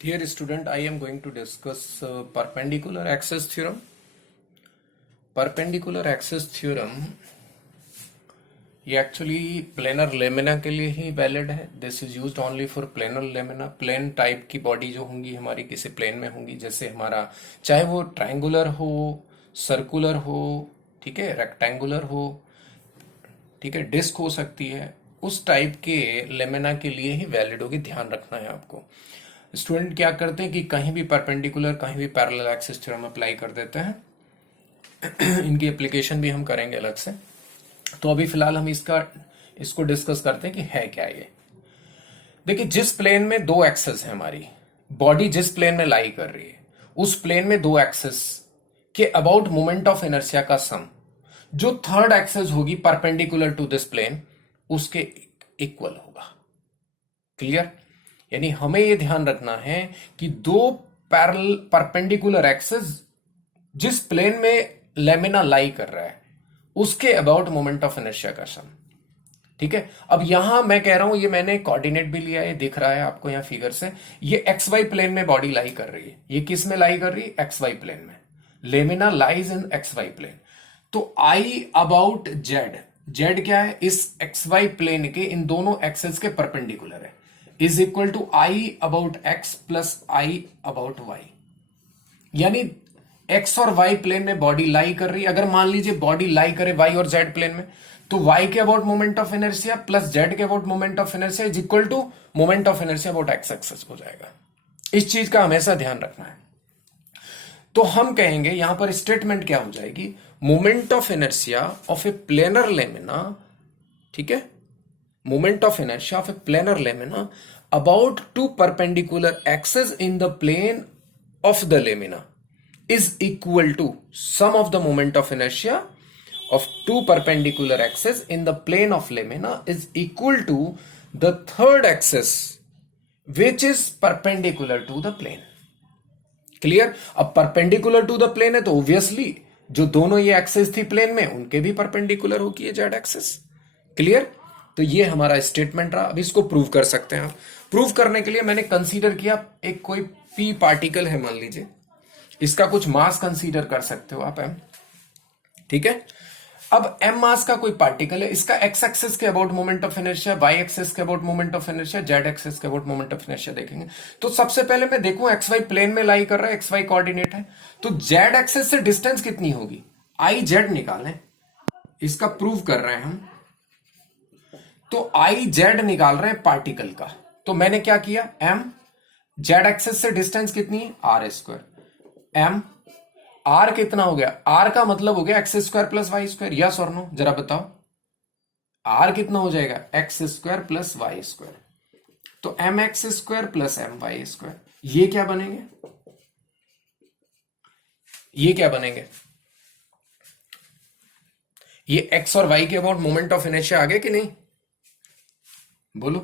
Dear student, I am going to discuss perpendicular axis theorem. Perpendicular axis theorem ये actually planar lamina के लिए ही valid है. This is used only for planar lamina. Plane type की body जो होंगी हमारी किसी प्लेन में होंगी, जैसे हमारा चाहे वो ट्रायंगुलर हो, सर्कुलर हो, ठीक है, रेक्टेंगुलर हो, ठीक है, डिस्क हो सकती है, उस टाइप के लेमिना के लिए ही वैलिड होगी. ध्यान रखना है आपको. स्टूडेंट क्या करते हैं कि कहीं भी परपेंडिकुलर कहीं भी पैरेलल एक्सिस थ्योरम अप्लाई कर देते हैं. इनकी एप्लीकेशन भी हम करेंगे अलग से. तो अभी फिलहाल हम इसको डिस्कस करते हैं कि है क्या ये. देखिए, जिस प्लेन में दो एक्सेस है, हमारी बॉडी जिस प्लेन में लाई कर रही है, उस प्लेन में दो एक्सेस के अबाउट मोमेंट ऑफ इनर्शिया का सम जो थर्ड एक्सेस होगी परपेंडिकुलर टू दिस प्लेन उसके इक्वल होगा. क्लियर? यानी हमें यह ध्यान रखना है कि दो पैरेलल परपेंडिकुलर एक्सेस जिस प्लेन में लेमिना लाई कर रहा है उसके अबाउट मोमेंट ऑफ इनर्शिया का सम. ठीक है. अब यहां मैं कह रहा हूं, ये मैंने कोऑर्डिनेट भी लिया है, दिख रहा है आपको यहां फिगर से. ये एक्स वाई प्लेन में बॉडी लाई कर रही है. ये किस में लाई कर रही है? एक्स वाई प्लेन में. Lamina lies in x y plane. तो आई अबाउट जेड, जेड क्या है? इस एक्स वाई प्लेन के इन दोनों एक्सेस के परपेंडिकुलर है, is equal to I about x plus I about y. यानी एक्स और वाई प्लेन में बॉडी लाई कर रही है. अगर मान लीजिए बॉडी लाई करे वाई और जेड प्लेन में, तो वाई के about moment of inertia plus Z के about moment of inertia is equal to moment of inertia about X axis हो जाएगा. इस चीज का हमेशा ध्यान रखना है. तो हम कहेंगे यहां पर स्टेटमेंट क्या हो जाएगी? Moment of inertia of a planar lamina, ठीक है, moment of inertia of a planar lamina about two perpendicular axes in the plane of the lamina is equal to sum of the moment of inertia of two perpendicular axes in the plane of lamina is equal to the third axis which is perpendicular to the plane. Clear? अब perpendicular to the plane है तो obviously जो दोनों ये access थी plane में उनके भी परपेंडिकुलर होगी जेड एक्सेस. क्लियर? तो ये हमारा स्टेटमेंट रहा. अब इसको प्रूव कर सकते हैं आप. प्रूव करने के लिए मैंने कंसीडर किया एक कोई पी पार्टिकल है, मान लीजिए, इसका कुछ मास कंसीडर कर सकते हो आप, एम. ठीक है. अब एम मास का कोई पार्टिकल है, इसका एक्स एक्सेस के about moment of inertia, Y axis के about moment of inertia, Z axis के अबाउट मोमेंट ऑफ इनर्शिया देखेंगे. तो सबसे पहले मैं देखूं एक्स वाई प्लेन में लाई कर रहा है, एक्स वाई कोऑर्डिनेट है, तो जेड एक्सेस से डिस्टेंस कितनी होगी? आई जेड निकालें. इसका प्रूव कर रहे हैं हम. तो आई जेड निकाल रहे हैं पार्टिकल का. तो मैंने क्या किया? एम जेड एक्सेस से डिस्टेंस कितनी है? Are square. एम आर कितना हो गया? आर का मतलब हो गया X square plus Y square. Yes और नो? जरा बताओ. आर कितना हो जाएगा? X square plus Y square. तो M X square plus M Y square. ये क्या बनेंगे? ये क्या बनेंगे? ये एक्स और वाई के अबाउट मोमेंट ऑफ इनर्शिया आ गए कि नहीं? बोलो.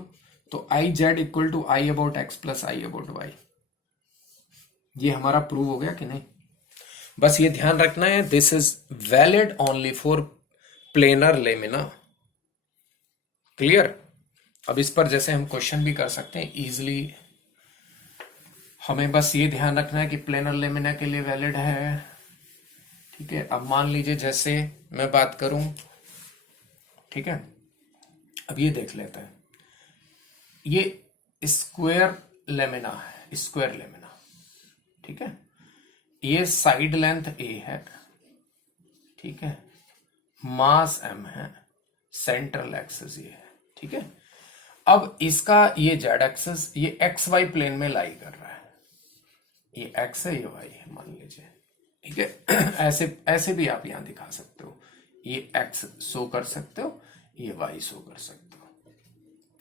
तो I z equal to I about x plus I about y. ये हमारा प्रूव हो गया कि नहीं? बस ये ध्यान रखना है, this is valid only for planar lamina. Clear? अब इस पर जैसे हम क्वेश्चन भी कर सकते हैं इजीली. हमें बस ये ध्यान रखना है कि प्लेनर लेमिना के लिए वैलिड है. ठीक है. अब मान लीजिए जैसे मैं बात करूं, ठीक है, अब ये देख लेते हैं. ये स्क्वायर लेमिना है, स्क्वायर लेमिना. ठीक है. ये साइड लेंथ ए है, ठीक है, मास एम है, सेंट्रल एक्सेस ये है. ठीक है. अब इसका ये जेड एक्सेस ये एक्स वाई प्लेन में लाई कर रहा है. ये एक्स है, ये वाई है, मान लीजिए. ठीक है. ऐसे भी आप यहां दिखा सकते हो. ये एक्स शो कर सकते हो, ये वाई शो कर सकते हो.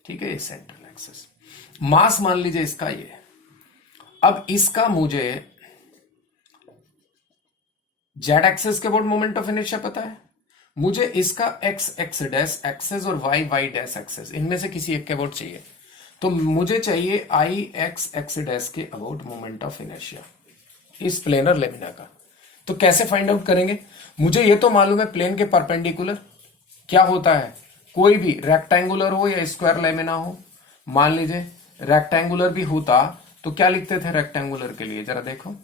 ठीक है. ये सेंट्रल एक्सेस. मास मान लीजिए इसका ये है. अब इसका मुझे जेड एक्सेस के अबाउट मोमेंट ऑफ इनर्शिया पता है, मुझे इसका एक्स एक्स डैश एक्सेस और वाई वाई डैश एक्सेस इनमें से किसी एक के अबाउट चाहिए. तो मुझे चाहिए आई एक्स एक्स डैश के अबाउट मोमेंट ऑफ इनर्शिया इस प्लेनर लेमिना का. तो कैसे फाइंड आउट करेंगे? मुझे ये तो मालूम है प्लेन के परपेंडिकुलर क्या होता है, कोई भी रेक्टेंगुलर हो या स्क्वायर लेमिना हो. मान लीजिए रेक्टेंगुलर भी होता तो क्या लिखते थे रेक्टेंगुलर के लिए, जरा देखो।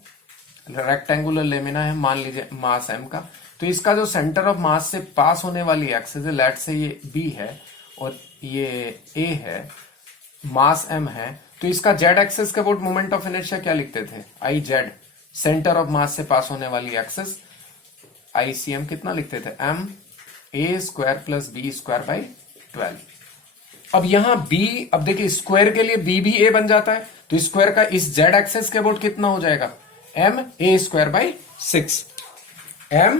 रेक्टेंगुलर लेमिना है, मान लीजिए मास m का, तो इसका जो सेंटर ऑफ मास से पास होने वाली एक्सिस है, लेट से ये b है और ये a है, मास m है, तो इसका z एक्सिस के अबाउट मोमेंट ऑफ इनर्शिया क्या लिखते थे, I Z, centre of mass से पास होने वाली एक्सिस, ICM कितना लिखते थे, m a square plus b square by 12। अब यहां b, अब देखिए स्क्वायर के लिए b भी a बन जाता है, तो स्क्वायर का इस z एक्सिस के अबाउट कितना हो जाएगा, m a square by 6, m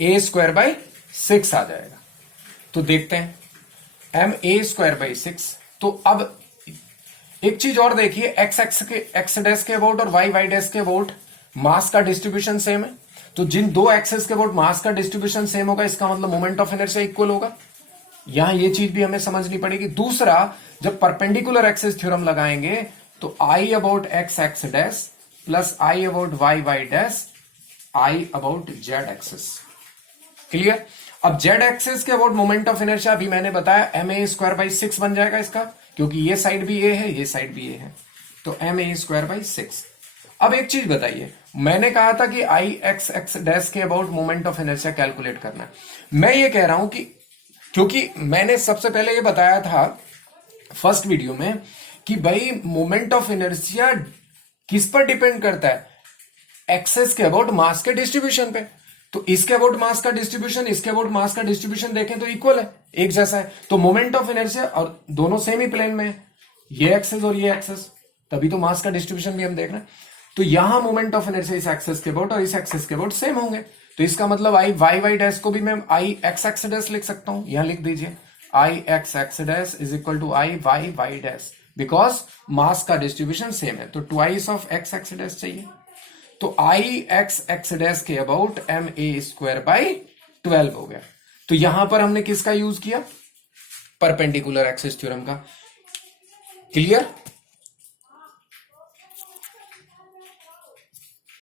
a square by 6 आ जाएगा। तो देखते हैं m a स्क्वायर बाई 6। तो अब एक चीज और देखिए, x डैश के अबाउट और y डैश के अबाउट मास का डिस्ट्रीब्यूशन सेम है, तो जिन दो एक्सेस के अबाउट मास का डिस्ट्रीब्यूशन सेम होगा, इसका मतलब मोमेंट ऑफ इनर्शिया इक्वल होगा। यहां ये चीज भी हमें समझनी पड़ेगी। दूसरा, जब परपेंडिकुलर एक्सिस थ्योरम लगाएंगे तो I about x dash plus I about y dash, I about z axis. Clear. अब z एक्सिस के अबाउट मोमेंट ऑफ इनर्शिया भी मैंने बताया ma स्क्वायर बाई 6 बन जाएगा इसका, क्योंकि ये साइड भी a है, ये साइड भी a है, तो ma स्क्वायर बाई 6। अब एक चीज बताइए, मैंने कहा था कि x डैश के about moment of inertia calculate करना है। मैं ये कह रहा हूं कि क्योंकि मैंने सबसे पहले ये बताया था फर्स्ट वीडियो में कि भाई मोमेंट ऑफ इनर्शिया किस पर डिपेंड करता है, एक्सेस के अबाउट मास के डिस्ट्रीब्यूशन पे। तो इसके अबाउट मास का डिस्ट्रीब्यूशन, इसके अबाउट मास का डिस्ट्रीब्यूशन देखें तो इक्वल है, एक जैसा है, तो मोमेंट ऑफ इनर्शिया, और दोनों सेम ही प्लेन में है, ये एक्सेस और ये एक्सेस, तभी तो मास का डिस्ट्रीब्यूशन भी हम देख रहे हैं। तो यहां मोमेंट ऑफ इनर्शिया इस एक्सेस के अबाउट और इस एक्सेस के अबाउट सेम होंगे, तो इसका मतलब आई वाई डैश को भी मैं आई एक्स डैश लिख सकता हूं। यहां लिख दीजिए I x dash is equal to I Y dash, because mass का डिस्ट्रीब्यूशन सेम है, तो ट्वाइस ऑफ एक्स डैश चाहिए। तो आई एक्स डैश के about m a square by 12 हो गया। तो यहां पर हमने किसका यूज किया, परपेंडिकुलर एक्सिस थ्योरम का। क्लियर।